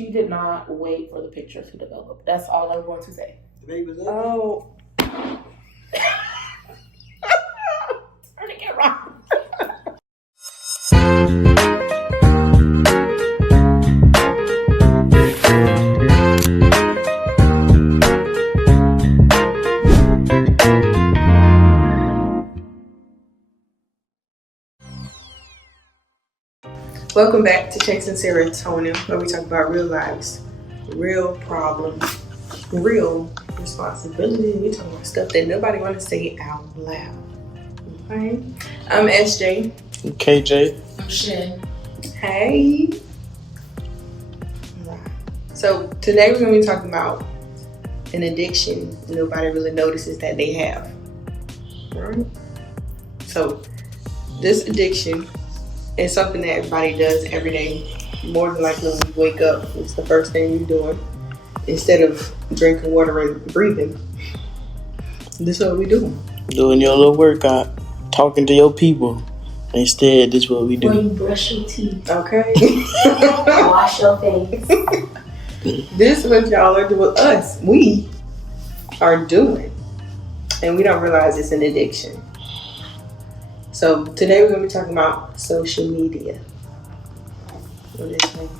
She did not wait for the picture to develop. That's all I'm going to say. The baby was ugly? Oh. Turn it around. Welcome back to Chasing Serotonin, where we talk about real lives, real problems, real responsibility. We talk about stuff that nobody want to say out loud. Okay, I'm SJ. KJ. I'm Shin. Hey. Right. So today we're going to be talking about an addiction nobody really notices that they have. Right. So this addiction is something that everybody does every day. More than likely when you wake up, it's the first thing you're doing. Instead of drinking water and breathing, this is what we do. Doing your little workout, talking to your people. Instead, this is what we do. When you brush your teeth. Okay. Wash your face. This is what y'all are doing. Us, we are doing. And we don't realize it's an addiction. So today we're going to be talking about social media. What is it?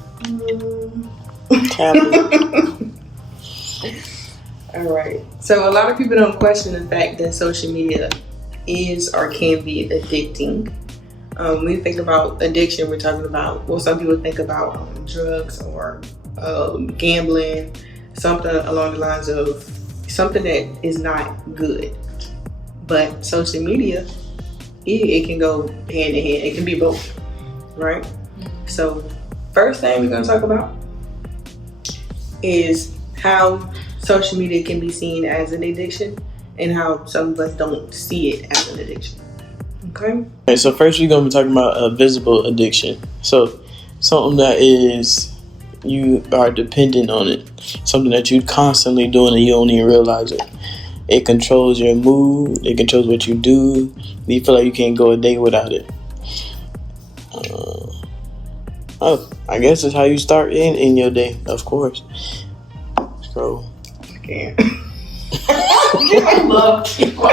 All right. So a lot of people don't question the fact that social media is or can be addicting. We think about addiction, we're talking about, well, some people think about drugs or gambling, something along the lines of something that is not good. But social media, it can go hand in hand. It can be both, right? So first thing we're going to talk about is how social media can be seen as an addiction and how some of us don't see it as an addiction. Okay, so first we're going to be talking about a visible addiction. So something that is, you are dependent on it. Something that you're constantly doing and you don't even realize it. It controls your mood. It controls what you do. You feel like you can't go a day without it. I guess it's how you start in your day, of course. Scroll. I can't. I love keyboard.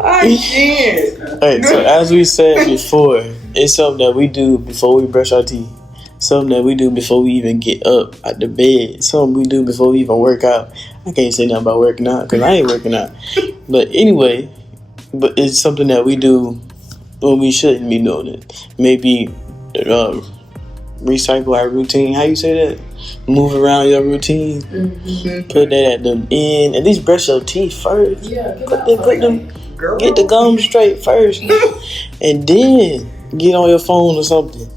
I can't. Hey, so as we said before, it's something that we do before we brush our teeth. Something that we do before we even get up out the bed. Something we do before we even work out. I can't say nothing about working out because I ain't working out. But anyway, but it's something that we do when we shouldn't be doing it. Maybe recycle our routine. How you say that? Move around your routine. Mm-hmm. Put that at the end. At least brush your teeth first. Yeah, Get the gum straight first. And then get on your phone or something.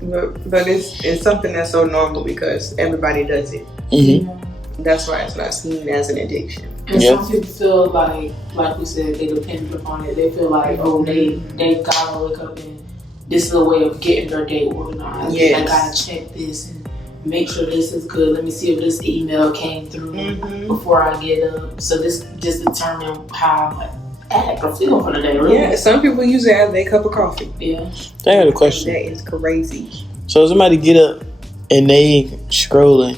But it's something that's so normal because everybody does it. Mm-hmm. That's why it's not seen as an addiction. And some people feel like we said, they depend upon it. They feel like, oh, they gotta wake up and this is a way of getting their day organized. Yes. I gotta check this and make sure this is good. Let me see if this email came through before I get up. So this just determines how I act or feel for the day, really. Yeah, some people use it as their cup of coffee. Yeah. I got a question. That is crazy. So somebody get up and they scrolling.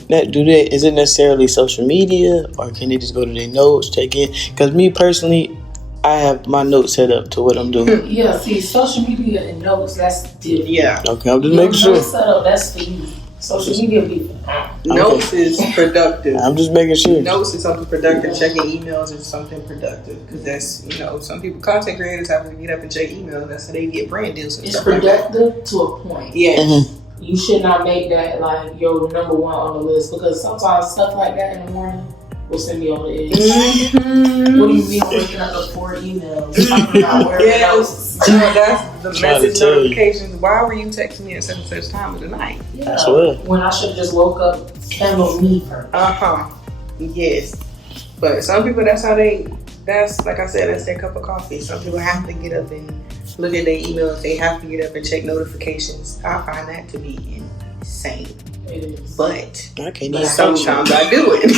Is it necessarily social media or can they just go to their notes, check in? Because me personally, I have my notes set up to what I'm doing. Yeah, see, social media and notes, that's different. Yeah. Okay, I'm just making sure. Notes set up, that's for you. Social media people. Notes is productive. I'm just making sure. Notes is something productive. Checking emails is something productive because that's, some people, content creators, have to get up and check emails. That's how they get brand deals and it's stuff like that. productive to a point. Yes. Mm-hmm. You should not make that like your number one on the list because sometimes stuff like that in the morning will send me over the edge. Mm-hmm. What do you mean waking up to 4 emails? Talking about where Yes. That's the Trying to message tell you. notifications. Why were you texting me at such and such time of the night? Yeah. Swear. When I should have just woke up, handled me first. Yes. But some people, that's like I said, that's their cup of coffee. Some people have to get up and look at their emails. They have to get up and check notifications. I find that to be insane. It is. But I can't even sometimes I do it.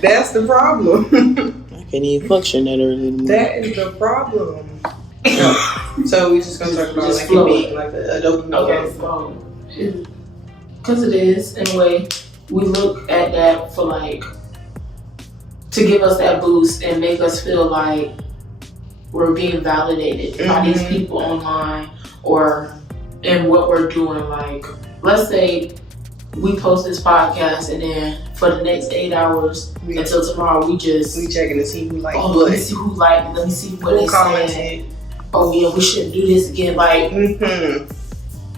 That's the problem. I can't even function that early in the morning. That is the problem. So we're just gonna talk about Just like flow. it being like a dopamine. Okay, because it is, in a way. We look at that for like, to give us that boost and make us feel like we're being validated by these people online or in what we're doing. Like, let's say we post this podcast and then for the next 8 hours until tomorrow, we checking to see who liked let what. me see who liked it, let me see what Who they said. commented. Oh yeah, we shouldn't do this again. Like,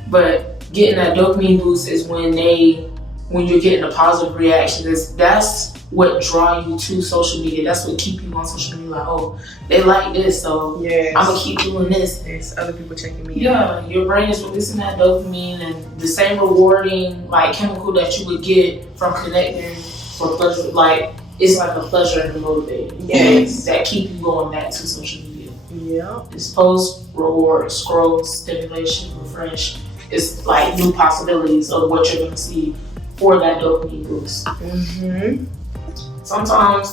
but getting that dopamine boost is when you're getting a positive reaction. That's what draw you to social media. That's what keep you on social media. Like, oh, they like this, so Yes. I'm gonna keep doing this. There's other people checking me out. Yeah, your brain is releasing that dopamine and the same rewarding like chemical that you would get from connecting for pleasure. Like, it's like a pleasure and a motivator. Yes. That keep you going back to social media. Yeah. It's post, reward, scroll, stimulation, refresh. It's like new possibilities of what you're gonna see for that dopamine boost. Sometimes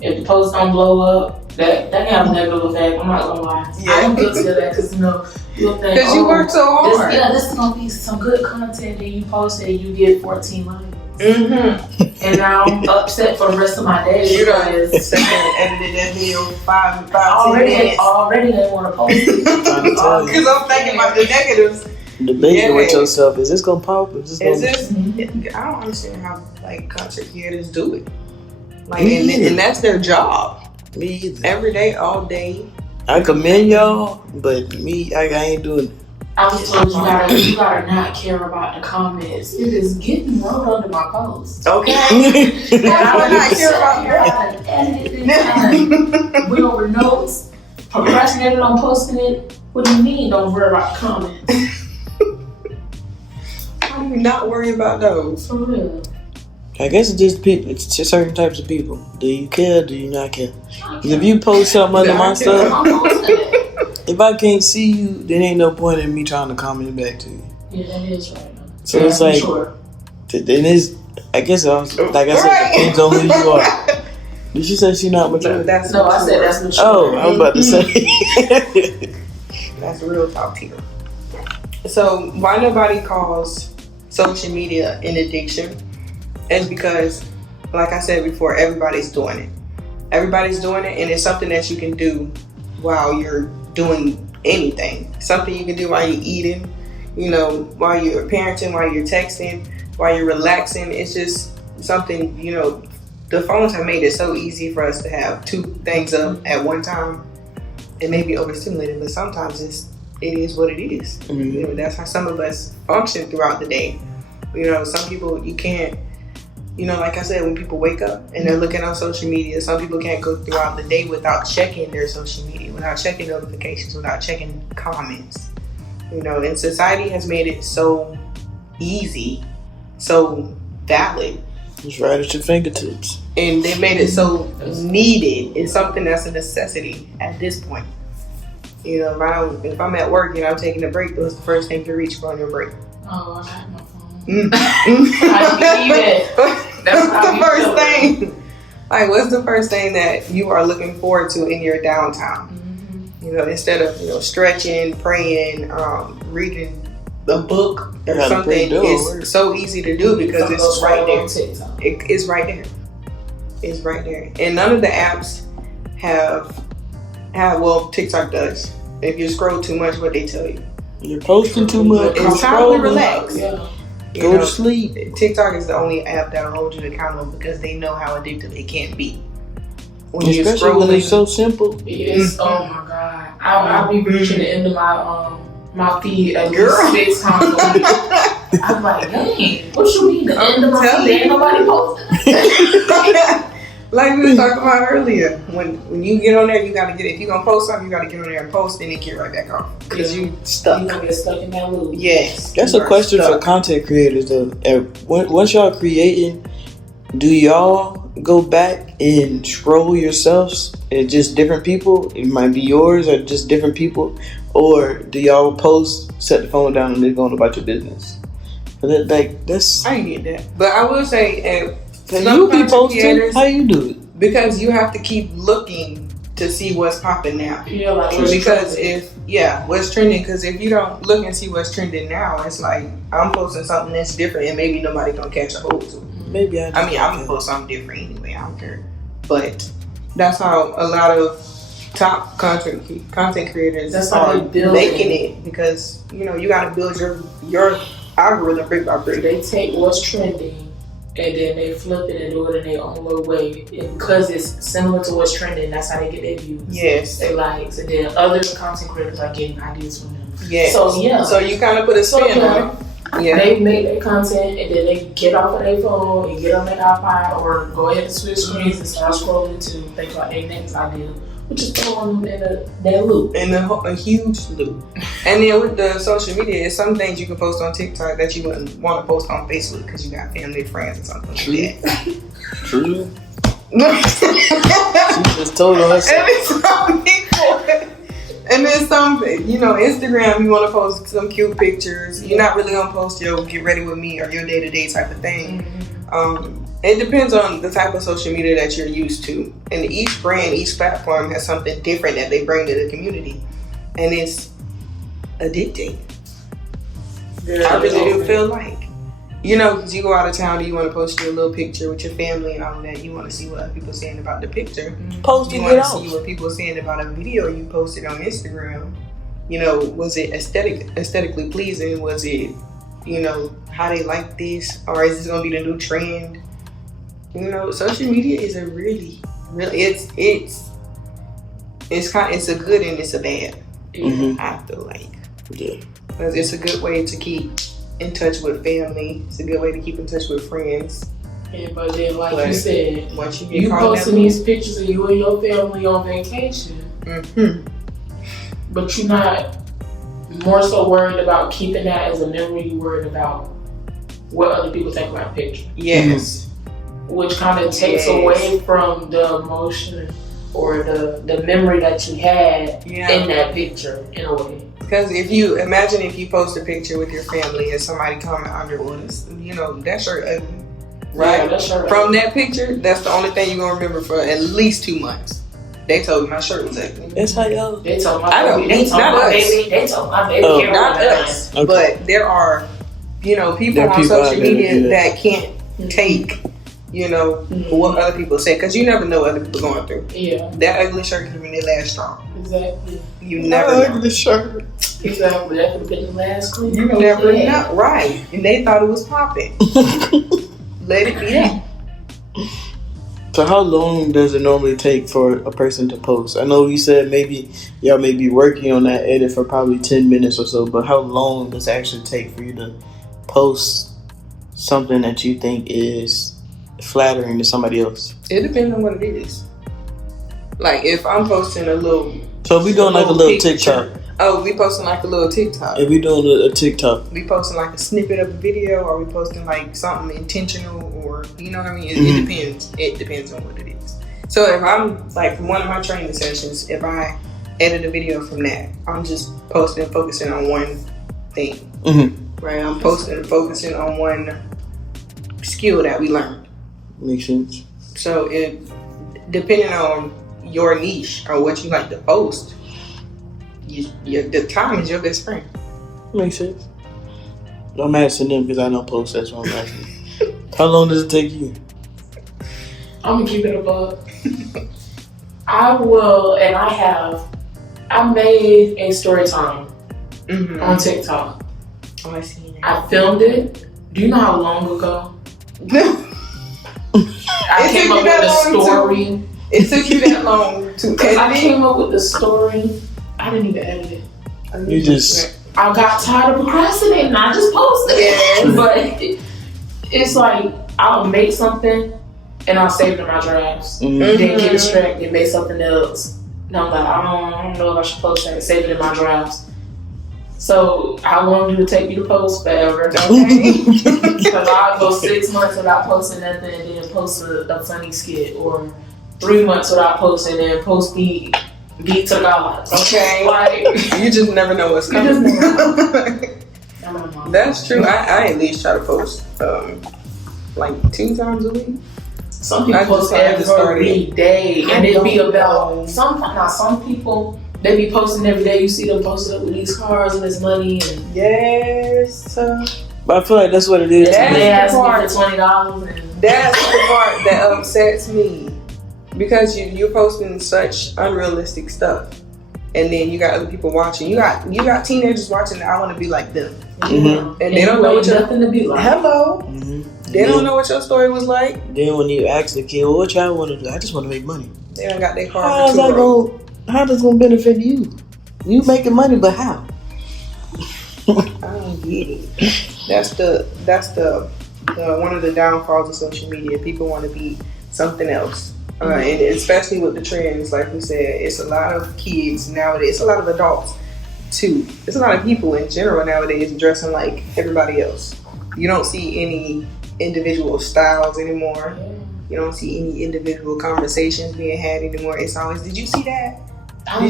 if the post don't blow up, that can have a negative effect. I'm not gonna lie. Yeah. I'm guilty of that because you'll think, Because you work so hard. this is gonna be some good content that you post and you get 14 likes. And now I'm upset for the rest of my day. You done because edited that video 5 already 10 minutes. they want to post it. Because I'm thinking about the negatives. Debating with yourself, is this gonna pop? Is this I don't understand how like content creators do it. Like, and that's their job. Me either. Every day, all day. I commend y'all, but me, I ain't doing it. I was told you gotta not care about the comments. It is getting wrote under my post. Okay. I would not care about that. Went over notes, procrastinated on posting it. What do you mean? Don't worry about the comments. How do you not worry about those? For real. I guess it's just people. It's just certain types of people. Do you care? Do you not care? 'Cause if you post something under my stuff, I'm posting it. if I can't see you, then ain't no point in me trying to comment back to you. Yeah, that is right. So it's like, sure. then it's. I guess I was, like I said, it depends on who you are. Did she say she not mature? That's No, I said that's mature. Oh, I was about to say. That's real talk here. So why nobody calls social media an addiction is because, like I said before, everybody's doing it. Everybody's doing it, and it's something that you can do while you're doing anything. Something you can do while you're eating, while you're parenting, while you're texting, while you're relaxing. It's just something, the phones have made it so easy for us to have two things up at one time. It may be overstimulating, but sometimes it is what it is. Mm-hmm. That's how some of us function throughout the day. Some people you can't, like I said, when people wake up and they're looking on social media, some people can't go throughout the day without checking their social media, without checking notifications, without checking comments. And society has made it so easy, so valid. It's right at your fingertips. And they made it so needed. It's something that's a necessity at this point. If I'm at work and I'm taking a break, what's the first thing to reach for on your break? Oh, I got my phone. I believe it. That's the first thing. Like, what's the first thing that you are looking forward to in your downtime? Mm-hmm. Instead of stretching, praying, reading a book or something, it's so easy to do because it's right there. It's right there. It's right there. And none of the apps have well, TikTok does. If you scroll too much, what they tell you. You're posting too much. It's time to relax. Yeah. Go to sleep. TikTok is the only app that'll hold you accountable because they know how addictive it can be. When Especially when it's so simple. It's, oh my God. I'll be reaching the end of my feed at least 6 times a week. I'm like, dang, what you mean the end of my feed? Ain't nobody posting. Like we were talking about earlier, when you get on there, you gotta if you're gonna post something, you gotta get on there and post and then get right back off. Because you stuck. You're gonna get stuck in that loop. Yes. That's a question for content creators though. Once y'all creating, do y'all go back and scroll yourselves and just different people? It might be yours or just different people. Or do y'all post, set the phone down and then go on about your business? That's I ain't get that. But I will say you be posting? How you do it? Because you have to keep looking to see what's popping now. Yeah, like Because what's trending, because if you don't look and see what's trending now, it's like I'm posting something that's different and maybe nobody gonna catch a hold to it. Maybe I'm gonna post something different anyway, I don't care. But that's how a lot of top content creators are making it, because you know you gotta build your algorithm brick by brick. They take what's trending and then they flip it and do it in their own little way. And because it's similar to what's trending, that's how they get their views. Yes. They likes. And then other content creators are getting ideas from them. Yes. So So you kind of put a spin on it. Yeah. They make their content and then they get off of their phone and get on their iPod or go ahead and switch screens and start scrolling to think about their next idea, which is throwing them in their loop. In a huge loop. And then with the social media, it's some things you can post on TikTok that you wouldn't want to post on Facebook because you got family, friends, or something like that. True. She just told us. And then some, you know, Instagram, you want to post some cute pictures. You're not really gonna post your get ready with me or your day-to-day type of thing. It depends on the type of social media that you're used to. And each brand, each platform has something different that they bring to the community. And it's addicting. I really do feel like. You know, because you go out of town and you want to post your little picture with your family and all of that. You want to see what other people are saying about the picture. Post You it want to out. see what people are saying about a video you posted on Instagram. You know, was it aesthetically pleasing? Was it, you know, how they like this? Or is this going to be the new trend? You know, social media is a really, it's a good and it's a bad. I feel like. Yeah. Because it's a good way to keep in touch with family. It's a good way to keep in touch with friends. Yeah, but then, like you said, once you get you caught posting these pictures of you and your family on vacation, but you're not more so worried about keeping that as a memory. You're worried about what other people think about the picture. Yes. Which kind of takes away from the emotion or the memory that you had in that picture, in a way. Because if you post a picture with your family and somebody comment under one, you know, that shirt ugly. Right? Yeah, that shirt From that picture, that's the only thing you're going to remember for at least 2 months. They told me my shirt was ugly. That's how y'all. They told my baby. They told my baby. Oh, not us. Okay. But there are, you know, people on social media that can't take, you know, what other people say. Because you never know what other people going through. Yeah. That ugly shirt could have been their last straw. Exactly. You never know. Ugly shirt. Exactly. That could have been the last clean. You never know. Right. And they thought it was popping. Let it be that. So how long does it normally take for a person to post? I know you said maybe y'all may be working on that edit for probably 10 minutes or so, but how long does it actually take for you to post something that you think is flattering to somebody else? It depends on what it is. Like if I'm posting a little... So if we doing like a little TikTok. Oh, we posting like a little TikTok. If we doing a TikTok. We posting like a snippet of a video, or we posting like something intentional, or you know what I mean? It depends. It depends on what it is. So if I'm like from one of my training sessions, if I edit a video from that, I'm just posting and focusing on one thing. Right? I'm posting and focusing on one skill that we learned. Makes sense. So it depending on your niche or what you like to post, the time is your best friend. Makes sense. I'm asking them because I don't post. That's what I'm asking. How long does it take you? I'm gonna keep it above. I will, and I made a story time on TikTok. Oh, I see. I filmed it. Do you know how long ago? I came up with the story. It took you that long to edit it? I came up with the story. I didn't even edit it. You just... I got tired of procrastinating. I just posted it. But it's like, I'll make something and I'll save it in my drafts. Then get distracted and make something else. And I'm like, I don't know if I should post that. Save it in my drafts. So how long did it take you to post? Forever. Okay. Because I'll go 6 months without posting nothing and then post a funny skit, or 3 months without posting and then post beat to the gods. Okay. Like, you just never know what's coming. You just never know. That's true. I at least try to post like 2 times a week. Some people I just post started to start every day, I and it be don't about know. some people. They be posting every day. You see them posting up with these cars and this money, and Yes. But I feel like that's what it is. That's they the ask me part. for $20. And That's the part that upsets me. Because you're posting such unrealistic stuff. And then you got other people watching. You got teenagers watching that I want to be like them. Mhm. And they don't know what your nothing to be like. hello. Mhm. They don't know what your story was like. Then when you ask the kid, well, what y'all want to do? I just want to make money. They done got their car How's for that 2 rows. How that's gonna benefit you? You making money, but how? I don't get it. That's the one of the downfalls of social media. People want to be something else. And especially with the trends, like we said, it's a lot of kids nowadays. It's a lot of adults too. It's a lot of people in general nowadays dressing like everybody else. You don't see any individual styles anymore. You don't see any individual conversations being had anymore. It's always, did you see that? I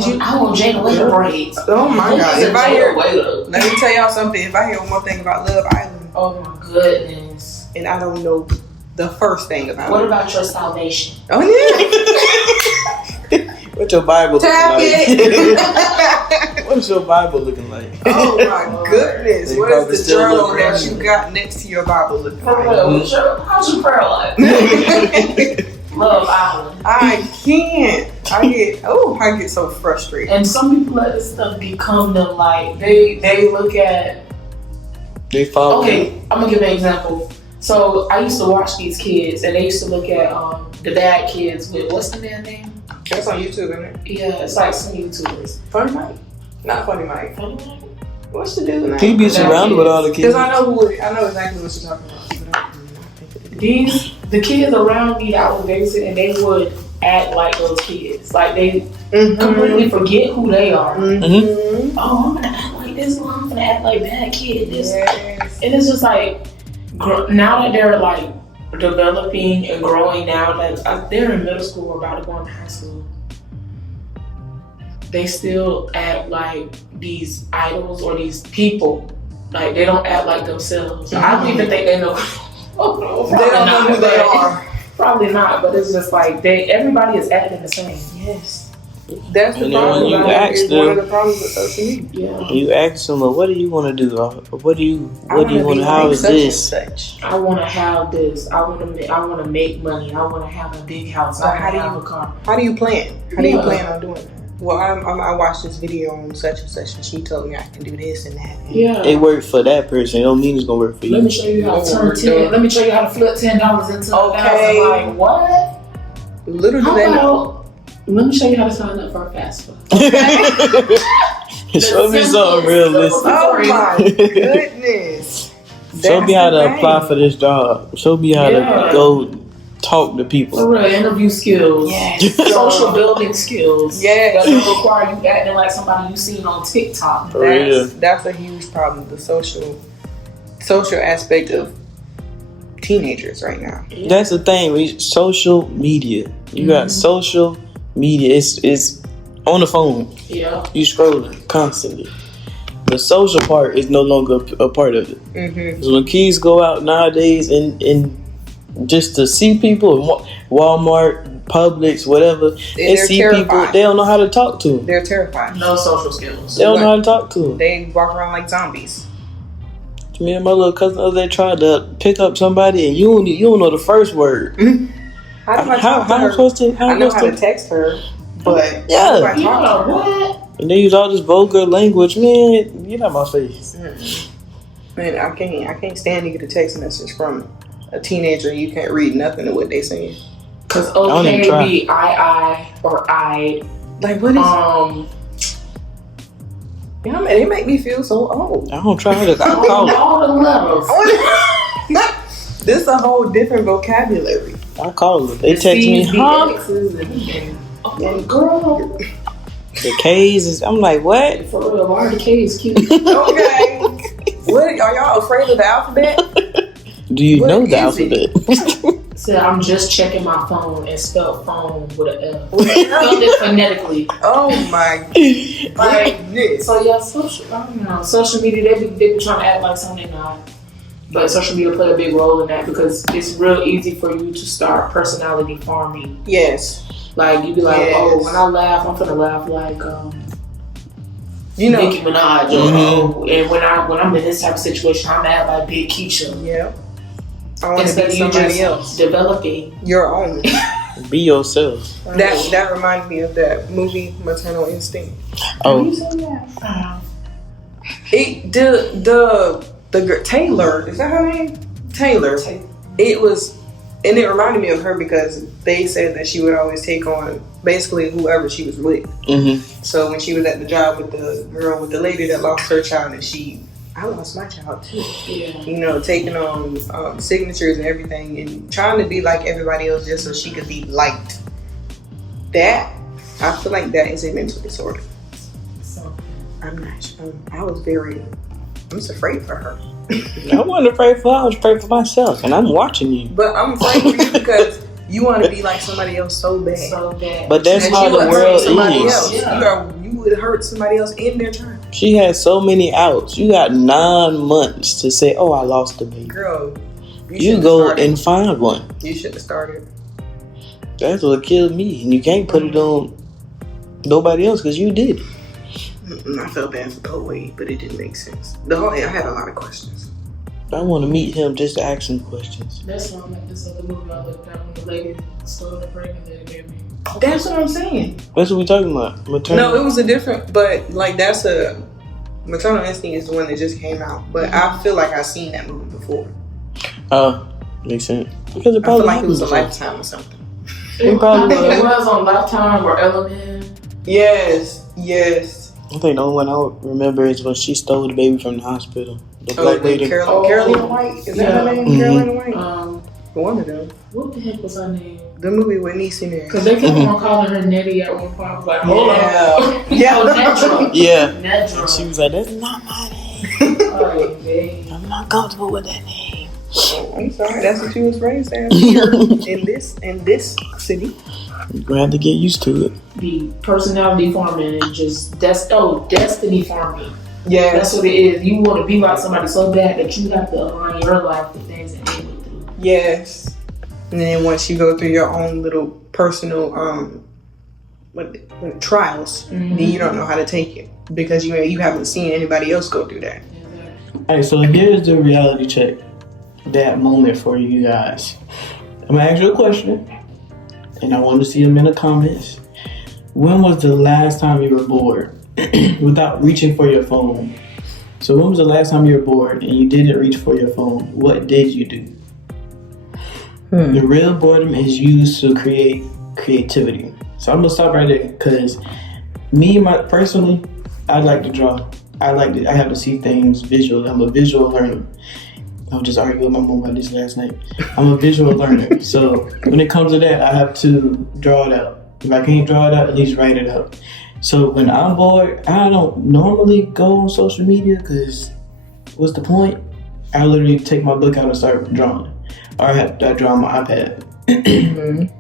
want Jada Waiter braids. Oh my God! If I hear, Waiter. let me tell y'all something. If I hear one more thing about Love Island, Oh my goodness. and I don't know the first thing about What it. about your salvation? Oh yeah. What's your Bible Tap looking like? it. What's your Bible looking like? Oh my goodness! They What probably is the still journal look that brand you new. got next to your Bible looking For like? real, how's your prayer life? Love Island. I can't. I get so frustrated. And some people let this stuff become them. Like they look at. They follow. Okay, I'm gonna give an example. So I used to watch these kids, and they used to look at the bad kids with what's the man's name? That's on YouTube, isn't it? Yeah, it's like some YouTubers. Funny Mike. Not Funny Mike. Funny Mike? What's the dude's name? He be surrounded with all the kids. Because I know exactly what you're talking about. But I don't think of it. The kids around me that I was babysitting, they would act like those kids. Like they Mhm. completely forget who they are. Mhm. Oh, I'm gonna act like this one. I'm gonna act like that kid. This, Yes. and it's just like now that they're like developing and growing. Now that they're in middle school or about to go into high school, they still act like these idols or these people. Like they don't act like themselves. I don't even think they know. They don't know who they are. Probably not, but it's just like everybody is acting the same. Yes. That's the And then problem. when you I think ask it's them- one of the problems with social media. Yeah. You ask them, well, what do you want to do? Or what do you want? be How like is such and this? such. I want to have this. I want to make money. I want to have a big house. I How want do to you- have a car. How do you plan? How do you Yeah. plan on doing that? Well, I watched this video on such and such, and she told me I can do this and that. Yeah. It worked for that person. It don't mean it's gonna work for Let you. me show you how to turn Oh, 10. Let me show you how to flip $10 into Okay. $1,000. Like what? Little do How they know. about? Let me show you how to sign up for a fast food. Show me something realistic. Oh my goodness. Show me That's how the to thing. apply for this job. Show me how Yeah. to go talk to For people. real, interview skills. Yes. Social building skills. Yes. That don't require you acting like somebody you seen on TikTok. For real. That's a huge problem. The social aspect of teenagers right now. That's the thing. Social media. You got social media. It's on the phone. Yeah. You scrolling constantly. The social part is no longer a part of it. Mm-hmm. So when kids go out nowadays and just to see people, Walmart, Publix, whatever, they They're see terrified. people, they don't know how to talk to them. They're terrified. No social skills. They don't know how to talk to them. They walk around like zombies. Me and my little cousin the other day tried to pick up somebody and you don't know the first word. How do I How talk to I'm her? supposed to? I know how to text her, but Yeah. how do I Yeah, talk to her? what? And they use all this vulgar language, man. Get out my face. Man, I can't stand to get a text message from a teenager. You can't read nothing of what they saying. Cause don't even okay try. be I or I. Like what is? Yeah, man, it make me feel so old. I don't try to. I call it. all the levels. This is a whole different vocabulary. I call it. They text me, huh? And girl, The K's is. I'm like, what? for real, why are the kids cute? Okay. What are y'all afraid of the alphabet? Do you What know the is it? alphabet? So I'm just checking my phone and spelled phone with an L. Spelled it phonetically. Oh my Like, goodness. so yeah, social media, they be trying to act like something they're not. But social media play a big role in that because it's real easy for you to start personality farming. Yes. Like you be like, oh, when I laugh, I'm gonna laugh like Nicki Minaj, and when I'm in this type of situation, I'm at like Big Keisha. Yeah. I want to Instead be of you somebody just else. developing Your own. Be yourself. That reminds me of that movie Maternal Instinct. Oh, you said that? The girl, Taylor, is that her name? Taylor. It was, and it reminded me of her because they said that she would always take on basically whoever she was with. mm-hmm. So when she was at the job with the girl, with the lady that lost her child, and I lost my child too. Yeah. You know, taking on signatures and everything, and trying to be like everybody else just so she could be liked. That, I feel like that is a mental disorder. So I'm just afraid for her. I wasn't afraid for her. I was afraid for myself, and I'm watching you. But I'm afraid for you because you want to be like somebody else so bad. But that's And how you the would world hurt somebody is. else. Yeah. You would hurt somebody else in their time. She has so many outs. You got 9 months to say, "Oh, I lost the baby." Girl, You go and find one. You should have started. That's what killed me, and you can't put it on nobody else because you did it. I felt bad for Cole Wade, but it didn't make sense. I had a lot of questions. I want to meet him just to ask him questions. That's why I'm like this other movie I looked at when the lady stole the pregnant lady gave me. That's what I'm saying. That's what we talking about. Maternal. No, it was a different, but like that's a Maternal Instinct is the one that just came out. But I feel like I've seen that movie before. Makes sense. Because it I feel probably like it was a before. Lifetime or something. I think it was on Lifetime or Element. Yes. I think the only one I remember is when she stole the baby from the hospital. The black lady. Carolina White. Is that her name? Mhm. Carolina White. One of them. What the heck was her name? The movie with Niecy in there. Because they kept on calling her Nettie at one point. I was like, hold on. Yeah. Oh, Nedra. Yeah. Nedra. She was like, "That's not my name. Oh, babe. I'm not comfortable with that name." I'm sorry. That's what you was raised as here in this city. You're gonna have to get used to it. The personality farming and just destiny farming. Yeah. That's what it is. You want to be like somebody so bad that you have to align your life with things that they went through. Yes. And then once you go through your own little personal trials, then you don't know how to take it because you haven't seen anybody else go through that. Alright, so here's the reality check. That moment for you guys. I'm gonna ask you a question, and I want to see them in the comments. When was the last time you were bored without reaching for your phone? So when was the last time you were bored and you didn't reach for your phone? What did you do? The real boredom is used to create creativity. So I'm gonna stop right there because personally, I like to draw. I have to see things visually. I'm a visual learner. I was just arguing with my mom about this last night. I'm a visual learner. So when it comes to that, I have to draw it out. If I can't draw it out, at least write it out. So when I'm bored, I don't normally go on social media because what's the point? I literally take my book out and start drawing. Or I draw on my iPad.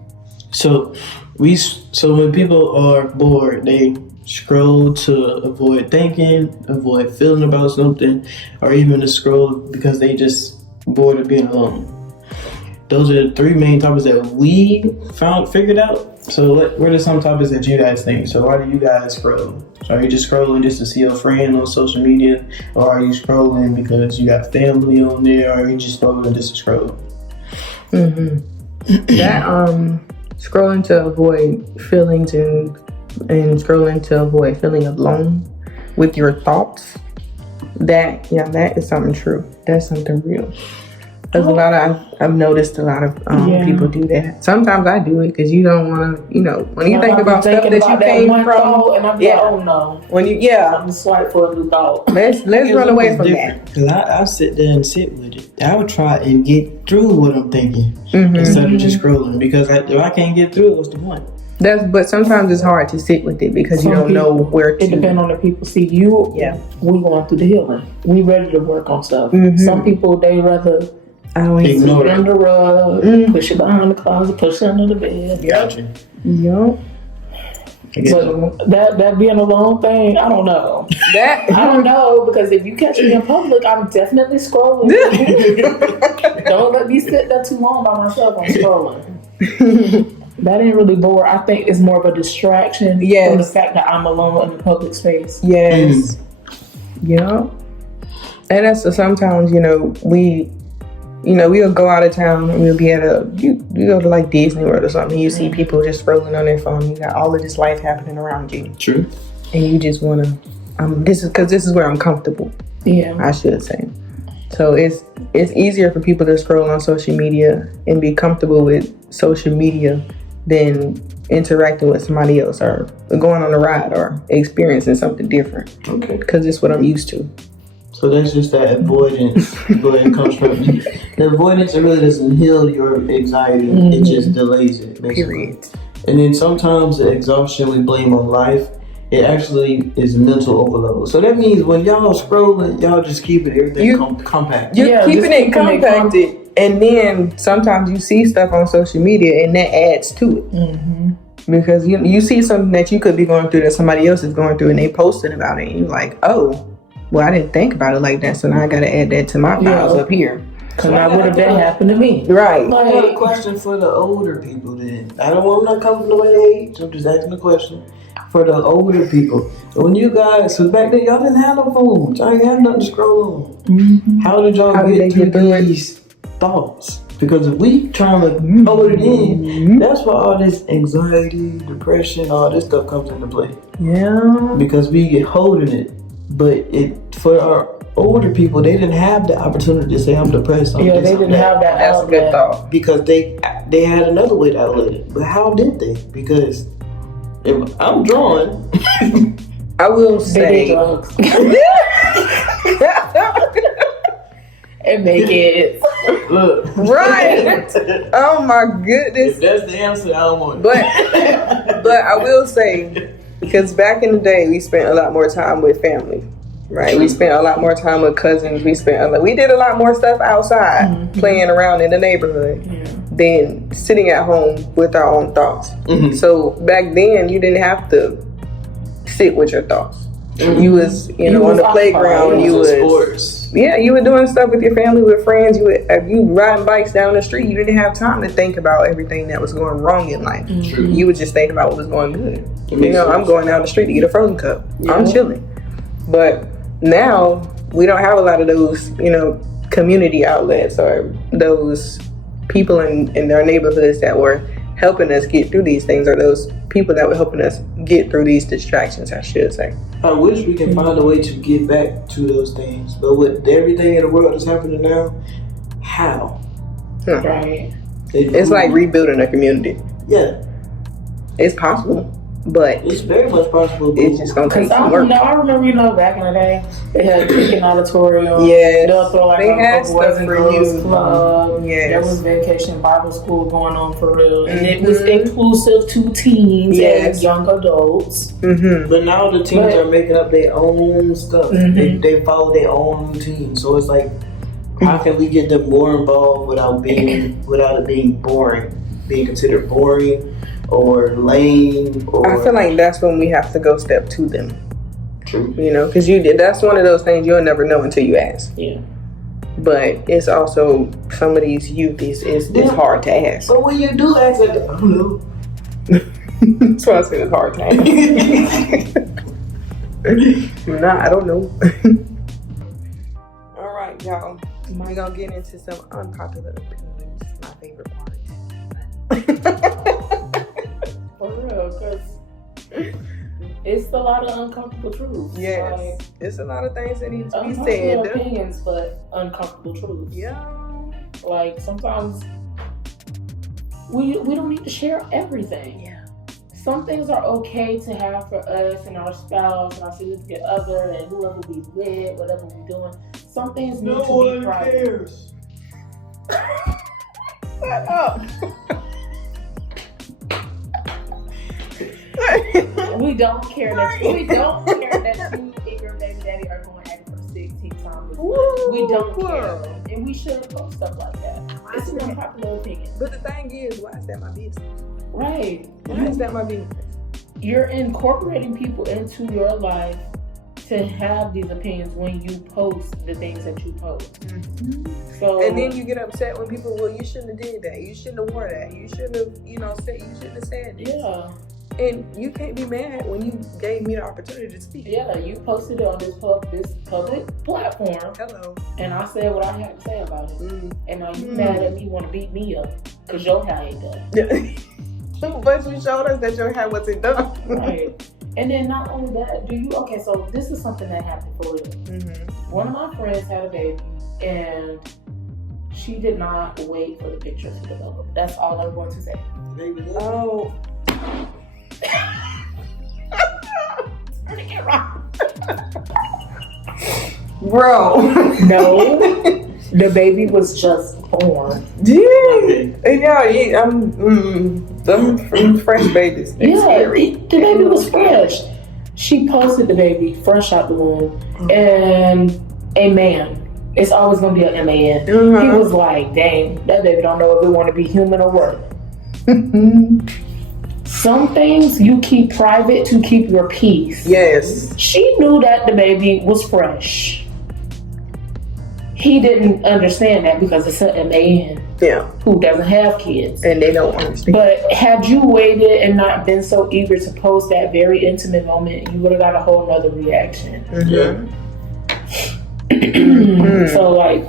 So when people are bored, they scroll to avoid thinking, avoid feeling about something, or even to scroll because they just bored of being alone. Those are the 3 main topics that we figured out. So what are some topics that you guys think? So why do you guys scroll? So are you just scrolling just to see a friend on social media, or are you scrolling because you got family on there, or are you just scrolling just to scroll? That scrolling to avoid feelings and scrolling to avoid feeling alone with your thoughts. That is something true. That's something real. There's I've noticed a lot of people do that. Sometimes I do it because you don't want to, when you think about stuff that you came from. And I'm like, oh no. When you, I'm swipe for a new thought. Let's run away from that. Because I sit there and sit with it. I would try and get through what I'm thinking instead of just scrolling. Because if I can't get through it, what's the point? But sometimes it's hard to sit with it because you don't know where to. It depends on the people. See, we going through the healing. We ready to work on stuff. Some people, they rather Ignore it under the rug, push it behind the closet, push it under the bed. Gotcha. Yup. But that being a lone thing, I don't know. I don't know, because if you catch me in public, I'm definitely scrolling. Don't let me sit there too long by myself. I'm scrolling. That ain't really bored. I think it's more of a distraction from the fact that I'm alone in the public space. Yes. Yeah. And that's sometimes, we'll go out of town and we'll be at you go to like Disney World or something. You see people just scrolling on their phone. You got all of this life happening around you. True. And you just want to, this is where I'm comfortable. Yeah. I should say. So it's easier for people to scroll on social media and be comfortable with social media than interacting with somebody else or going on a ride or experiencing something different. Okay. Because it's what I'm used to. So that's just that avoidance where it comes from. The avoidance, it really doesn't heal your anxiety. It just delays it, basically. Period. And then sometimes the exhaustion we blame on life, it actually is mental overload. So that means when y'all scrolling, y'all just keeping everything compact. You're keeping it compacted. And then sometimes you see stuff on social media and that adds to it. Mm-hmm. Because you see something that you could be going through that somebody else is going through and they posted about it. And you're like, oh, well, I didn't think about it like that. So now I got to add that to my files up here. Because that would have been happened to me. Right. I got a question for the older people then. I'm not coming from the age. I'm just asking a question. For the older people. When you guys, because back then y'all didn't have no phones. Y'all had nothing to scroll on. Mm-hmm. How did y'all get through these thoughts? Because if we trying to hold it in, that's why all this anxiety, depression, all this stuff comes into play. Yeah. Because we get holding it. But for our older people, they didn't have the opportunity to say, I'm depressed. They didn't have that. That's a good thought. Because they had another way to outlet it. But how did they? Because if I'm drawing, I will say, and make it look right. Oh my goodness! If that's the answer, I don't want it. But I will say, because back in the day, we spent a lot more time with family. Right, we spent a lot more time with cousins. We did a lot more stuff outside, playing around in the neighborhood, than sitting at home with our own thoughts. Mm-hmm. So back then, you didn't have to sit with your thoughts. Mm-hmm. You was, on the playground. You was sports. Yeah, you were doing stuff with your family, with friends. You riding bikes down the street. You didn't have time to think about everything that was going wrong in life. Mm-hmm. You would just think about what was going good. I'm going down the street to get a frozen cup. Yeah. I'm chilling, but now we don't have a lot of those, community outlets or those people in our neighborhoods that were helping us get through these things, or those people that were helping us get through these distractions, I should say. I wish we can find a way to get back to those things, but with everything in the world that's happening now, how? Right. It's like rebuilding a community. Yeah. It's possible. But it's very much possible. It's just gonna take some work. I remember, back in the day, they had a Deacon Auditorium. Yes. They'll throw like a Boys and Girls Club. Yes. There was Vacation Bible School going on for real. And it was inclusive to teens and young adults. Mm-hmm. But now the teens are making up their own stuff. Mm-hmm. They follow their own routine. So it's like, how can we get them more involved without it being boring? Being considered boring or lame, I feel like that's when we have to go step to them. True. Because that's one of those things you'll never know until you ask. Yeah. But it's also, some of these youth it's hard to ask. But when you do ask, I don't know. That's why I say it's hard to ask. Nah, I don't know. All right, y'all. We're gonna get into some unpopular opinions. My favorite part. For real, because it's a lot of uncomfortable truths. Yes, it's a lot of things that need to be said. Opinions, but uncomfortable truths. Yeah. Like sometimes we don't need to share everything. Yeah. Some things are okay to have for us and our spouse and our significant other and whoever we with, whatever we're doing. Some things need to be private. Shut up. We don't care that you and your baby daddy are going at it for 16 times. We don't care, and we shouldn't post stuff like that. It's an unpopular opinion. But the thing is, why is that my business? Right. Why is that my business? you're incorporating people into your life to have these opinions when you post the things that you post. So, and then you get upset when people, well, you shouldn't have did that. You shouldn't have wore that. You shouldn't have, said. You shouldn't have said this. yeah. And you can't be mad when you gave me the opportunity to speak. Yeah, you posted it on this public platform. Hello. And I said what I had to say about it. And now you mad at me, want to beat me up because your hair ain't done. But you showed us that your hair wasn't done. Right. And then not only that, okay, so this is something that happened for real. One of my friends had a baby and she did not wait for the picture to develop. That's all I'm going to say. Oh. Bro. No. The baby was just born. Yeah, I'm fresh babies. Yeah, the baby was fresh. She posted the baby fresh out the womb, and a man. It's always gonna be a man. He was like, "Dang, that baby don't know if it want to be human or what." Some things you keep private to keep your peace. Yes. She knew that the baby was fresh. He didn't understand that because it's a man who doesn't have kids. And they don't understand. But had you waited and not been so eager to post that very intimate moment, you would have got a whole nother reaction. So, like,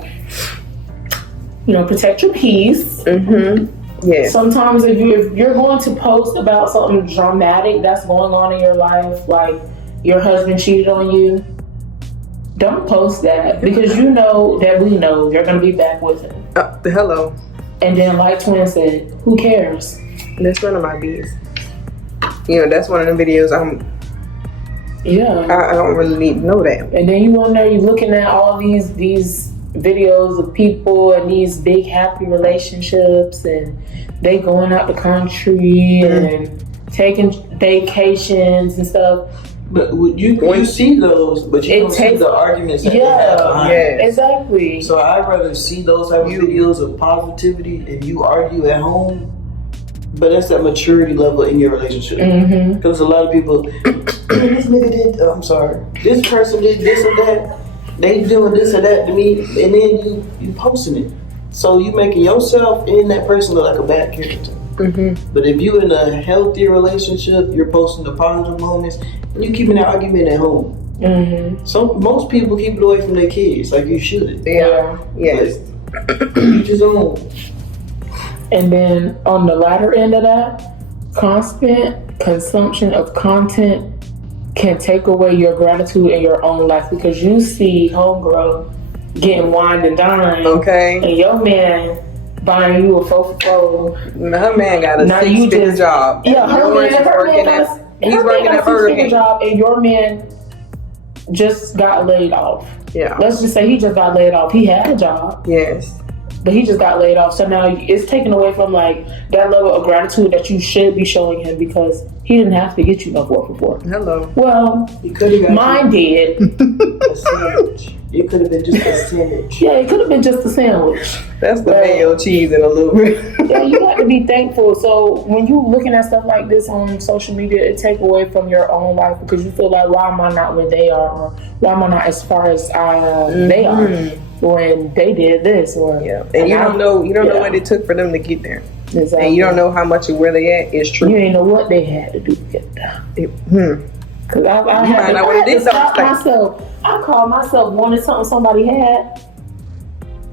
protect your peace. Yeah. Sometimes if you're going to post about something dramatic that's going on in your life, like your husband cheated on you, don't post that because you know that we know you're going to be back with him. Hello. And then like Twin said, who cares? That's one of my bees. That's one of the videos I don't really need to know that. And then you on there, you're looking at all these videos of people and these big happy relationships and they going out the country and taking vacations and stuff. But you see those, but you don't see the arguments that they have behind it. Exactly. So I'd rather see those type of videos of positivity and you argue at home, but that's that maturity level in your relationship. Because a lot of people, this nigga did, I'm sorry, this person did this or that, they doing this or that to me, and then you posting it. So you making yourself and that person look like a bad character. But if you in a healthy relationship, you're posting the positive moments, and you keeping that argument at home. Most people keep it away from their kids, like you should. Yeah. Yes. You just don't. And then on the latter end of that, constant consumption of content can take away your gratitude in your own life because you see homegirl getting wined and dined. Okay. And your man buying you a 4-for-4. Her man got a 6-figure job. Yeah, her man got a 6-figure job, and your man just got laid off. Yeah. Let's just say he just got laid off. He had a job. Yes. But he just got laid off. So now it's taken away from like that level of gratitude that you should be showing him because he didn't have to get you no 4-for-4. Hello. Well, mine did. A sandwich. It could have been just a sandwich. Yeah, it could have been just a sandwich. That's the mayo, cheese, and a little bit. Yeah, you have to be thankful. So when you looking at stuff like this on social media, it take away from your own life because you feel like, why am I not where they are, or why am I not as far as they are when they did this, or and you don't know what it took for them to get there. Exactly. And you don't know how much of where they at is true. You ain't know what they had to do to get there. Because I had to stop myself. I called myself wanting something somebody had.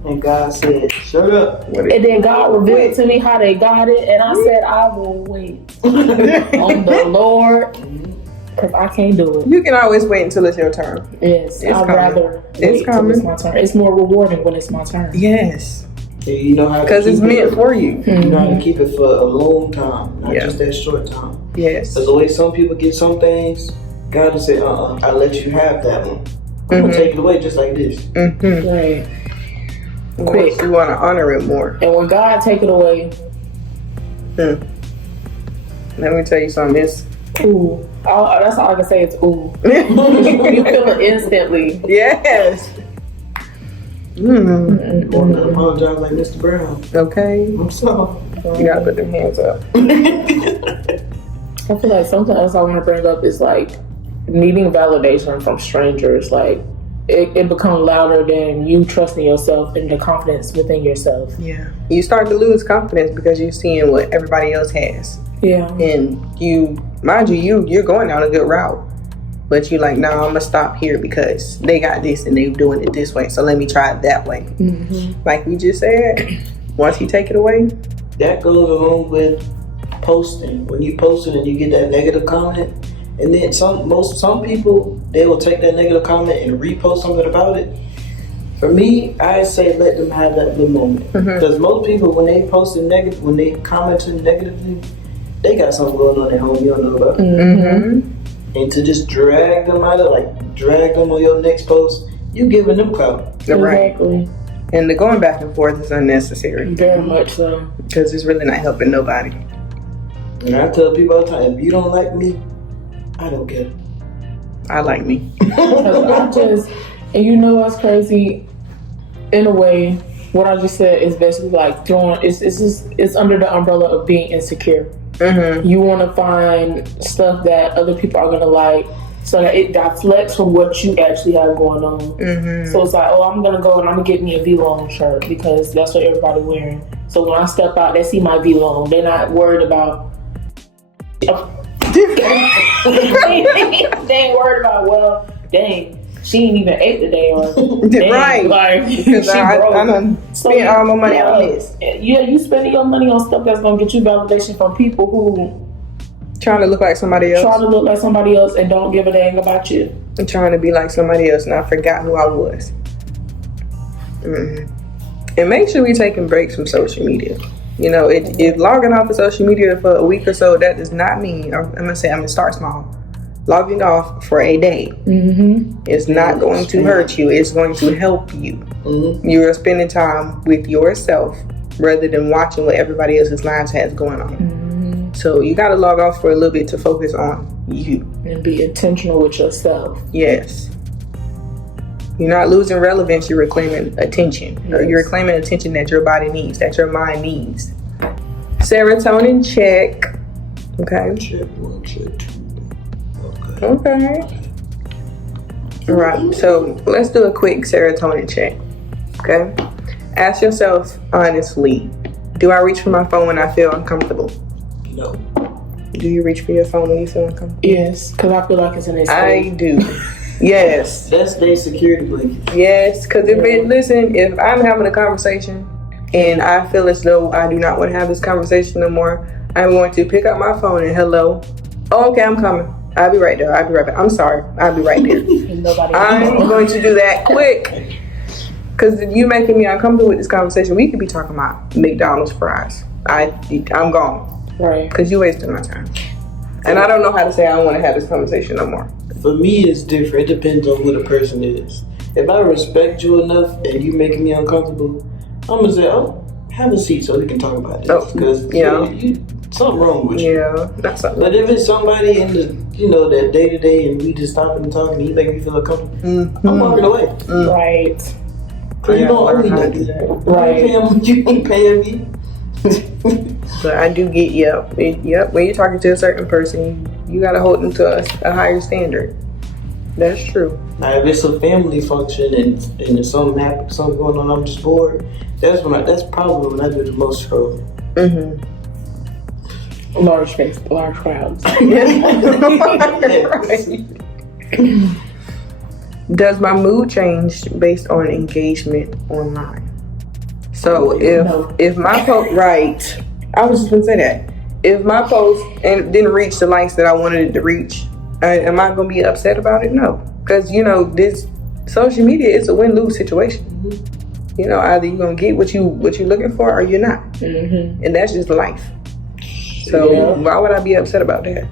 And God said, shut up. And then God revealed to me how they got it. And I said, I will wait on the Lord. Because I can't do it. You can always wait until it's your turn. Yes. I'd rather wait until it's my turn. It's more rewarding when it's my turn. Yes. You know how because it's meant for you. You know how to keep it for a long time, not just that short time. Yes. Because the way some people get some things, God will say, I let you have that one. I'm going to take it away just like this. Right. Quick. You want to honor it more. And when God take it away. Let me tell you something. It's ooh. That's all I can say. It's ooh. You feel it instantly. Yes. I'm going to apologize like Mr. Brown. Okay. I'm sorry. You gotta put them hands up. I feel like something else I want to bring up is like needing validation from strangers. Like it becomes louder than you trusting yourself and the confidence within yourself. Yeah. You start to lose confidence because you're seeing what everybody else has. Yeah. And you're going down a good route. But you like, no, I'm gonna stop here because they got this and they're doing it this way. So let me try it that way. Mm-hmm. Like we just said, once you take it away, That goes along with posting. When you post it and you get that negative comment, and then some people, they will take that negative comment and repost something about it. For me, I say let them have that little moment. Because most people, when they post it negative, when they comment negatively, they got something going on at home you don't know about. And to just drag them out of, like, drag them on your next post, you giving them clout. Exactly. And the going back and forth is unnecessary. Very much so. Because it's really not helping nobody. And I tell people all the time, if you don't like me, I don't care. I like me. And you know what's crazy? In a way, what I just said is basically like it's under the umbrella of being insecure. You want to find stuff that other people are gonna like, so that it deflects from what you actually have going on. So it's like, oh, I'm gonna go and I'm gonna get me a V-Long shirt because that's what everybody wearing. So when I step out, they see my V-Long. They're not worried about. They ain't worried about, well, dang, she ain't even ate today, or dang, right? Like, Because I done spent all my money on this. Yeah, you spending your money on stuff that's gonna get you validation from people who trying to look like somebody else, and don't give a dang about you. And trying to be like somebody else, and I forgot who I was. And make sure we're taking breaks from social media. You know, if logging off of social media for a week or so, that does not mean, I'm gonna start small. Logging off for a day is not going to hurt you. It's going to help you. You're spending time with yourself rather than watching what everybody else's lives has going on. So you got to log off for a little bit to focus on you. And be intentional with yourself. Yes. You're not losing relevance, you're reclaiming attention. Or you're reclaiming attention that your body needs, that your mind needs. Serotonin check. Okay. Check 1, check 2. Okay. All right. So let's do a quick serotonin check. Okay. Ask yourself honestly, do I reach for my phone when I feel uncomfortable? No. Do you reach for your phone when you feel uncomfortable? Yes, because I feel like it's an escape. I do. Yes. That's their security blanket. Yes, because if I'm having a conversation and I feel as though I do not want to have this conversation no more, I'm going to pick up my phone and hello. Oh, okay, I'm coming. I'll be right there. I'll be right back. I'm sorry. I'll be right there. I'm going to do that quick. Because you making me uncomfortable with this conversation. We could be talking about McDonald's fries. I'm gone. Right. Because you wasted my time. And I don't know how to say I don't want to have this conversation no more. For me, it's different. It depends on who the person is. If I respect you enough and you making me uncomfortable, I'm going to say, oh, have a seat so we can talk about this. Because something wrong with you. Yeah, that's something. But if it's somebody in the, that day to day and we just stopping and talking and you make me feel uncomfortable, I'm walking away. Right. Because you don't owe me nothing. Right. You ain't paying me. But I do get, when you're talking to a certain person, you got to hold them to a higher standard. That's true. Now, if it's a family function and there's something going on, I'm just bored, that's probably when I do the most scrolling. Large crowds. Does my mood change based on engagement online? So if my post, right, I was just gonna say that. If my post and didn't reach the likes that I wanted it to reach, am I gonna be upset about it? No, because this social media is a win-lose situation. Either you're gonna get what you're looking for or you're not, and that's just life. So why would I be upset about that?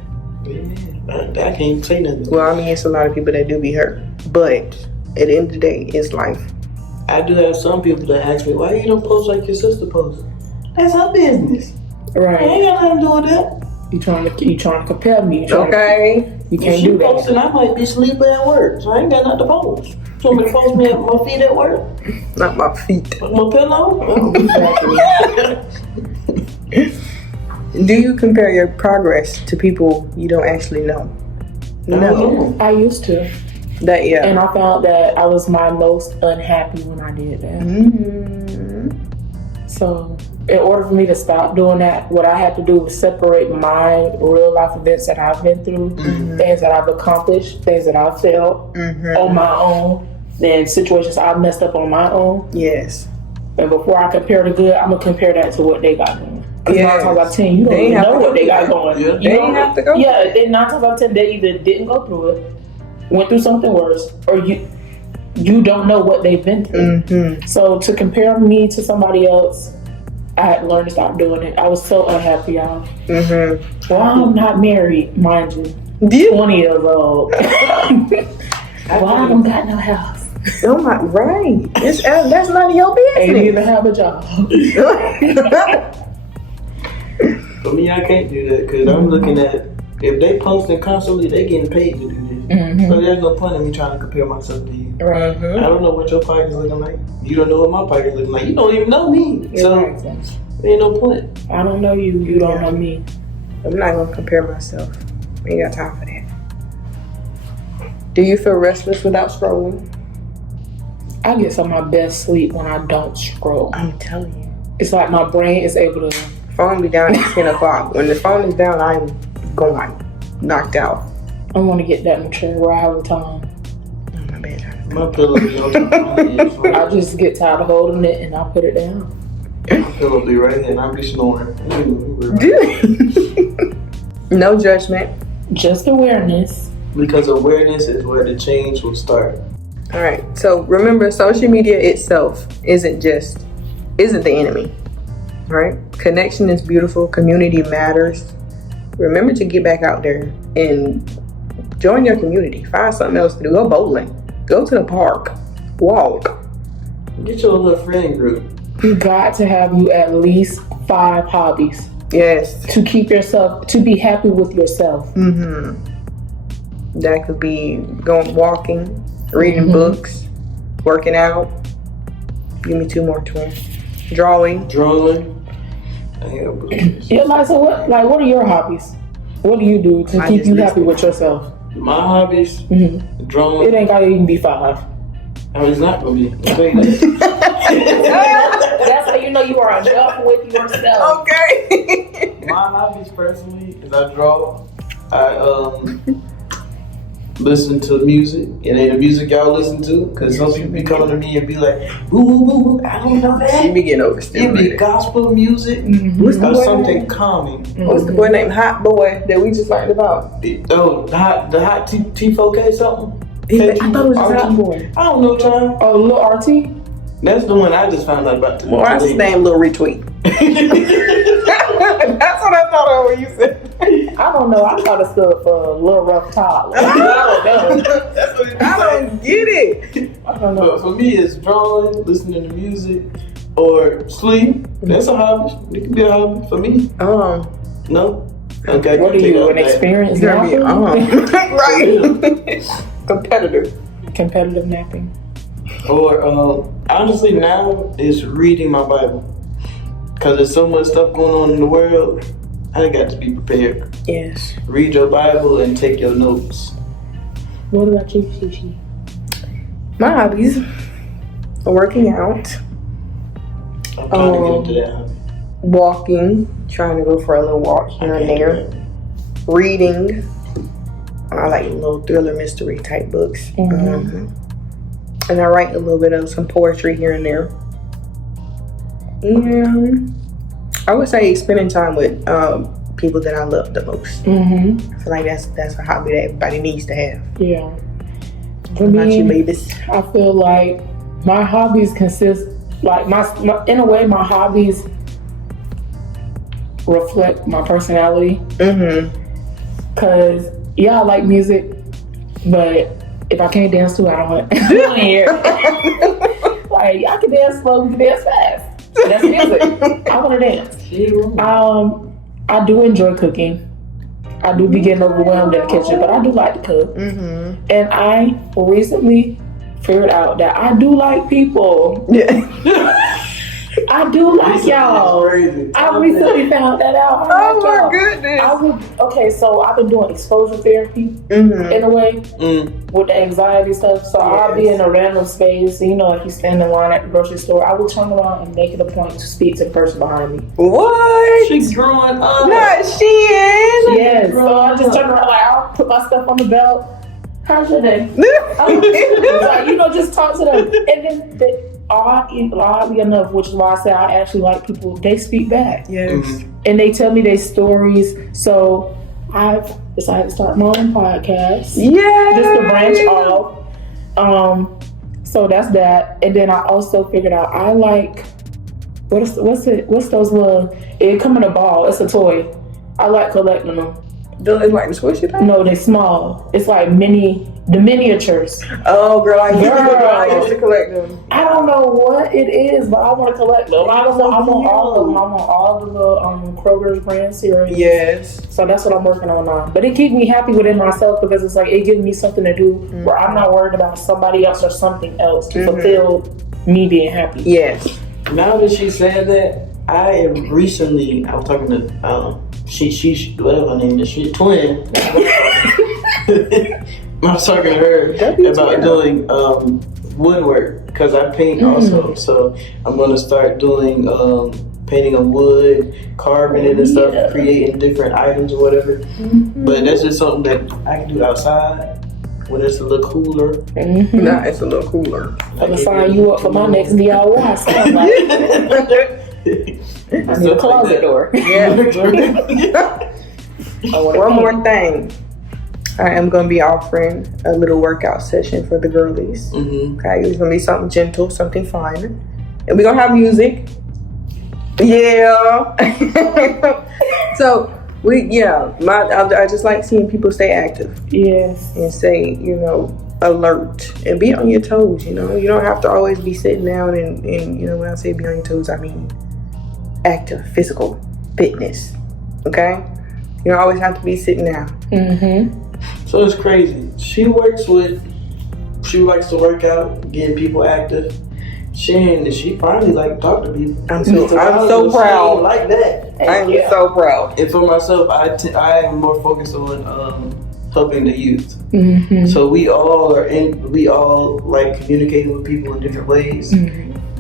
I can't say nothing. Well, I mean, it's a lot of people that do be hurt, but at the end of the day, it's life. I do have some people that ask me, why you don't post like your sister posts? That's her business. Right. I ain't got nothing to do with that. You trying to compare me? You can't do that. Posting, I might be sleeping at work, so I ain't got nothing to post. You want me to post me at my feet at work? Not my feet. My pillow? Oh. Exactly. Do you compare your progress to people you don't actually know? No. I used to. That, yeah. And I found that I was my most unhappy when I did that. Mm-hmm. So, in order for me to stop doing that, what I had to do was separate my real life events that I've been through, things that I've accomplished, things that I've felt on my own, then situations I've messed up on my own. Yes. And before I compare the good, I'm going to compare that to what they got going. Because 9 times out of 10, you don't They even have know to what go they got through going. Yeah. You They don't have to go Yeah, through it. and 9 times out of 10, they either didn't go through it, went through something worse, or you don't know what they've been through. Mm-hmm. So to compare me to somebody else, I had to learn to stop doing it. I was so unhappy, y'all. Mm-hmm. Well, I'm not married, mind you. 20 years old. Well, I don't got no house. Oh my, right. That's none of your Ain't business. even have a job. For me, I can't do that because I'm looking at if they posting constantly, they getting paid to do this. So there's no point in me trying to compare myself to you. Right. I don't know what your pocket's looking like. You don't know what my pocket's looking like. You don't even know me. So there ain't no point. I don't know you. You don't know me. I'm not gonna compare myself. I ain't got time for that. Do you feel restless without scrolling? I get some of my best sleep when I don't scroll. I'm telling you. It's like my brain is able to. Phone be down at 10 o'clock. When the phone is down, I'm going knocked out. I want to get that mature where I have the time. Oh, my bad. My pillow be on top of my head. I just get tired of holding it and I put it down. My pillow be right here and I be snoring. No judgment. Just awareness. Because awareness is where the change will start. All right. So remember, social media itself isn't the enemy. Right? Connection is beautiful. Community matters. Remember to get back out there and join your community. Find something else to do. Go bowling. Go to the park. Walk. Get your little friend group. You got to have you at least 5 hobbies Yes. to keep yourself, to be happy with yourself. Mm-hmm. That could be going walking, reading books, working out. Give me 2 more, twin. Drawing. I have books. Yeah, like, so what are your hobbies? What do you do to I keep just you listen. happy with yourself? My hobbies, drawing. It ain't gotta even be 5. I mean, it's not gonna be. I'll tell you that. That's how you know you are enough with yourself. Okay. My hobbies personally is I draw. I listen to music. It ain't the music y'all listen to, because some people be coming to me and be like, "Ooh, ooh, ooh, I don't know You that." be getting It be overstimulated. gospel music What's the or boy something name? calming. What's the boy named Hot Boy that we just learned about? The hot T4K something. I thought it was just Hot Boy. I don't know, child. Oh, little RT? That's the one I just found out about. Well, what's his name? Little Retweet. That's what I thought of when you said. I don't know. I thought it stood for Little Rough Top. I don't know. I don't get it. I don't know. But for me, it's drawing, listening to music, or sleep. That's a hobby. It can be a hobby for me. No? Okay. What are you, an experienced You're gonna be napper? right. Competitive. Competitive napping. Or honestly, now it's reading my Bible. Because there's so much stuff going on in the world, I got to be prepared. Yes. Read your Bible and take your notes. What about you, Shishi? My hobbies are working out, I'm trying to get into that hobby. walking, trying to go for a little walk here and there, reading. I like little thriller mystery type books. And I write a little bit of some poetry here and there. And I would say spending time with people that I love the most. I feel like that's a hobby that everybody needs to have. Yeah. For Not you, me, babies. I feel like my hobbies consist, like my in a way, my hobbies reflect my personality. Cause yeah, I like music, but if I can't dance to it, I don't want to hear it. Like I can dance slow, we can dance fast. That's music. I want to dance. I do enjoy cooking. I do be getting overwhelmed in the kitchen, but I do like to cook. And I recently figured out that I do like people. Yeah. I do like y'all. Crazy. I recently found that out. I Oh like my y'all. goodness. Okay, so I've been doing exposure therapy Mm-hmm. in a way Mm. with the anxiety stuff. So I'll be in a random space, you know, like you stand in line at the grocery store. I will turn around and make it a point to speak to the person behind me. What? She's growing up. Not Shin. Yes. So I just turn around, like I'll put my stuff on the belt. How's your day? Like, you know, just talk to them. And then oddly enough, which is why I say I actually like people, they speak back. Yes. And they tell me their stories. So I've decided to start my own podcast. Yeah. Just to branch off. So that's that. And then I also figured out I like what's those little, it come in a ball. It's a toy. I like collecting them. It's like the squishy thing? No, they small. It's like the miniatures. Oh, girl, I Girl. used to collect them. I don't know what it is, but I want to collect them. I want all of them. I want all the little Kroger's brand cereals. Yes. So that's what I'm working on now. But it keeps me happy within myself because it's like it gives me something to do where I'm not worried about somebody else or something else to fulfill me being happy. Yes. Now that she said that, I was talking to she whatever her name is, she's twin. I was talking to her about doing woodwork because I paint also. So I'm gonna start doing painting on wood, carving it and stuff, creating different items or whatever. But that's just something that I can do outside when it's a little cooler. Nah, it's a little cooler. I'm gonna sign you up for my next DIY. So I'm like, I need a closet door. Yeah. One more thing. I am going to be offering a little workout session for the girlies. Okay, it's going to be something gentle, something fun. And we're going to have music. Yeah. So, I just like seeing people stay active. Yes. And stay, alert. And be on your toes, You don't have to always be sitting down and when I say be on your toes, I mean active, physical, fitness. Okay? You don't always have to be sitting down. So it's crazy. She likes to work out, getting people active. She finally like to talk to people. I'm so proud. Like that. I'm so proud. And for myself, I am more focused on helping the youth. So we all like communicating with people in different ways.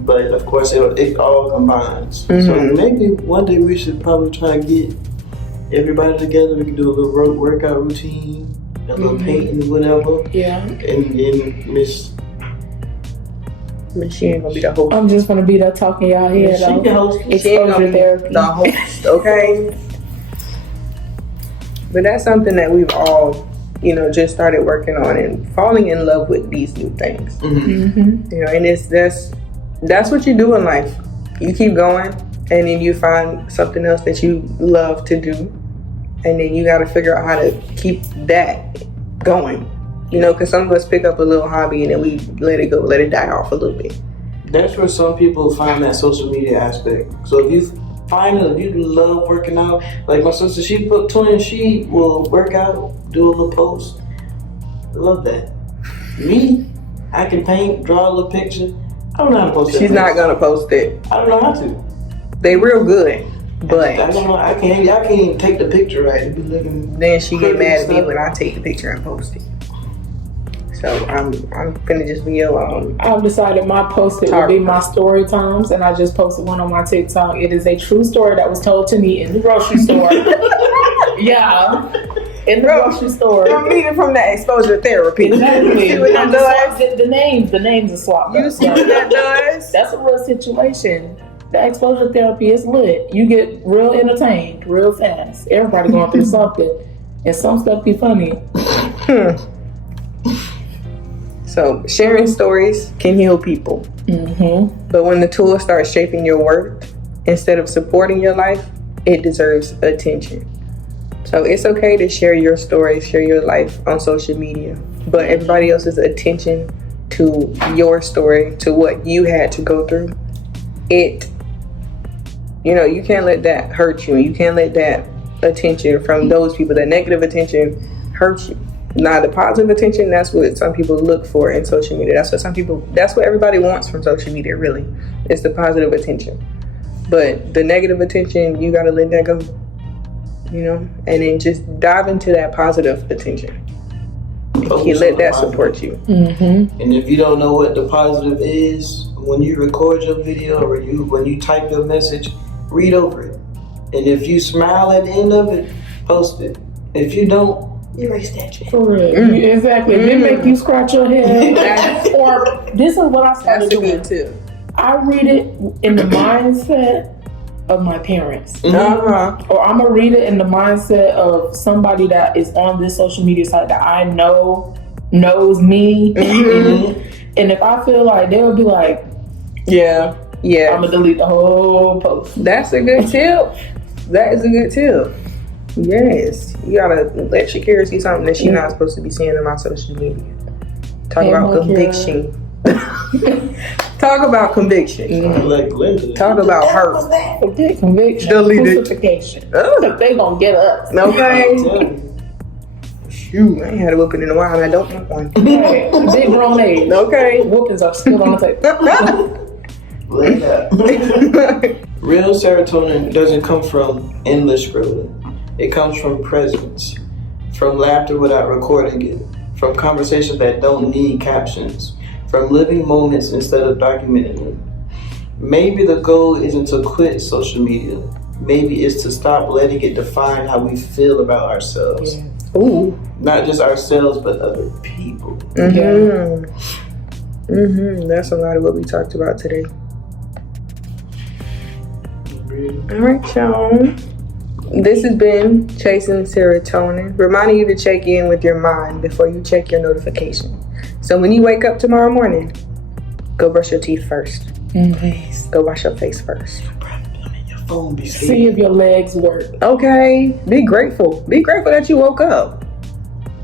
But of course, it all combines. So maybe one day we should probably try to get everybody together. We can do a little workout routine, a little painting, whatever. Yeah. And Miss. She ain't gonna be the host. I'm just gonna be there talking y'all head She off. can host. She ain't gonna Exposure be therapy. the host, okay? But that's something that we've all, just started working on and falling in love with these new things. And that's what you do in life. You keep going, and then you find something else that you love to do, and then you got to figure out how to keep that going. Because some of us pick up a little hobby and then we let it go, let it die off a little bit. That's where some people find that social media aspect. So if you love working out, like my sister, she will work out, do a little post. I love that. Me, I can paint, draw a little picture. I don't know how to post it. She's not gonna post it. I don't know how to. They real good, but I don't know. I can't even take the picture right. It be looking. then she get mad at me stuff. when I take the picture and post it. So I'm finna just be alone. I've decided my post it will be my story times, and I just posted one on my TikTok. It is a true story that was told to me in the grocery store. Yeah, in the grocery store. I'm reading from that exposure therapy. Exactly. You see what that does? The names are swapped. You see what that does? That's a real situation. The exposure therapy is lit. You get real entertained real fast. Everybody going through something, and some stuff be funny. So sharing stories can heal people. But when the tool starts shaping your worth instead of supporting your life, it deserves attention. So it's okay to share your story, share your life on social media, but everybody else's attention to your story, to what you had to go through, you can't let that hurt you. You can't let that attention from those people, that negative attention, hurt you. Now, the positive attention, that's what some people look for in social media. That's what everybody wants from social media, really. It's the positive attention. But the negative attention, you gotta let that go. You know, and then just dive into that positive attention. You let that support you. Mm-hmm. And if you don't know what the positive is, when you record your video or when you type your message, read over it. And if you smile at the end of it, post it. If you don't, erase that shit. For real. Exactly. If it make you scratch your head, or this is what I started That's a doing. good tip. I read it in the mindset of my parents. Uh-huh. Or I'm gonna read it in the mindset of somebody that is on this social media site that I know knows me. Mm-hmm. And if I feel like they'll be like, Yeah. I'm gonna delete the whole post. That's a good tip. That is a good tip. Yes. You gotta let Shakira see something that she's not supposed to be seeing on my social media. Talk about conviction. Talk about conviction. Like Glenda. Talk about her. Forget conviction. Delete it. Crucifixion. Oh. They gonna get us. Okay. Shoot, I ain't had a whooping in a while and I don't want one. Right. Big grown age. Okay. Whoopings are still on the table. Real serotonin doesn't come from endless scrolling. It comes from presence, from laughter without recording it, from conversations that don't need captions, from living moments instead of documenting them. Maybe the goal isn't to quit social media. Maybe it's to stop letting it define how we feel about ourselves. Yeah. Ooh. Not just ourselves, but other people. Mm-hmm. Mm-hmm. That's a lot of what we talked about today. All right, y'all. This has been Chasing Serotonin, reminding you to check in with your mind before you check your notification. So when you wake up tomorrow morning, go brush your teeth first. Please. Go wash your face first. Your phone be See if your legs work. Okay, be grateful. Be grateful that you woke up.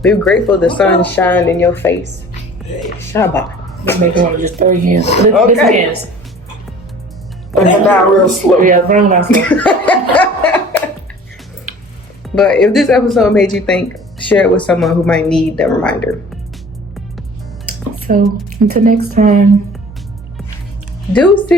Be grateful the sun shined in your face. Shabbat. Just make one of just throw your hands. Lift Okay. his hands. That's not real slow. Yeah, throw them out slow. But if this episode made you think, share it with someone who might need that reminder. So until next time. Deuces.